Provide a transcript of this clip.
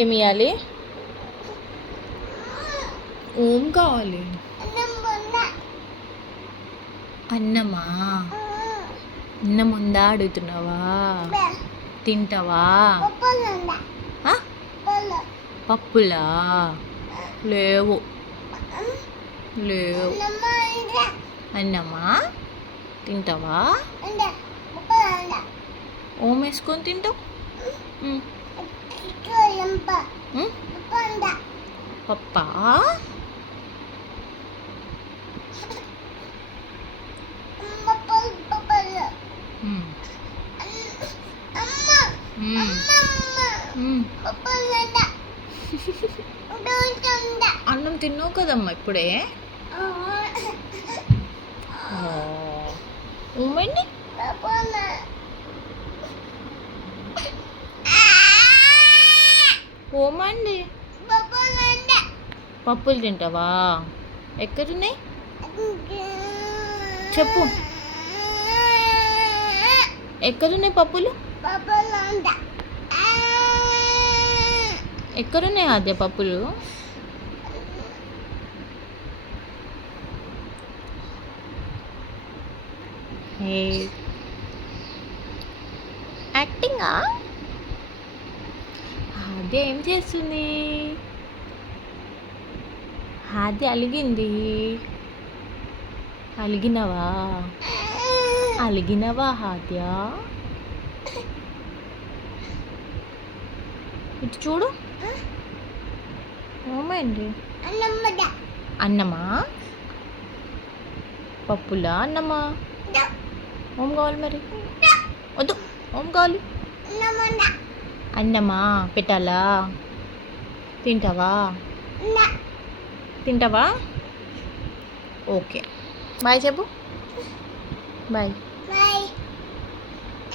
ఏమి ఇవ్వాలి? ఓం కావాలి. అన్నమా? అన్నం ఉందా అడుగుతున్నావా? తింటావా? పప్పులా? లేవు. లేవు. అన్నమా? తింటావా? ఓం వేసుకొని తింటావు. పప్పా? అన్నం తిన్నావు కదమ్మా ఇప్పుడే. ఉమ్మండి. ఓమండి. పప్పులు తింటావా? ఎక్కడున్నాయి చెప్పు. ఎక్కడున్నాయి పప్పులు? ఎక్కడున్నాయి అదే పప్పులు? యాక్టింగా? అదే ఏం చేస్తుంది? అది అలిగింది. అలిగినవా? అలిగినవా హాద్య? ఇటు చూడు. ఏమైంది? అన్నమా? పప్పులా అన్నమా? ఓం కావాలి మరి. వద్దు, ఓం కావాలి. అన్నమా పెట్టాలా? తింటావా? తింటావా? ఓకే బాయ్ చెప్పు. బాయ్.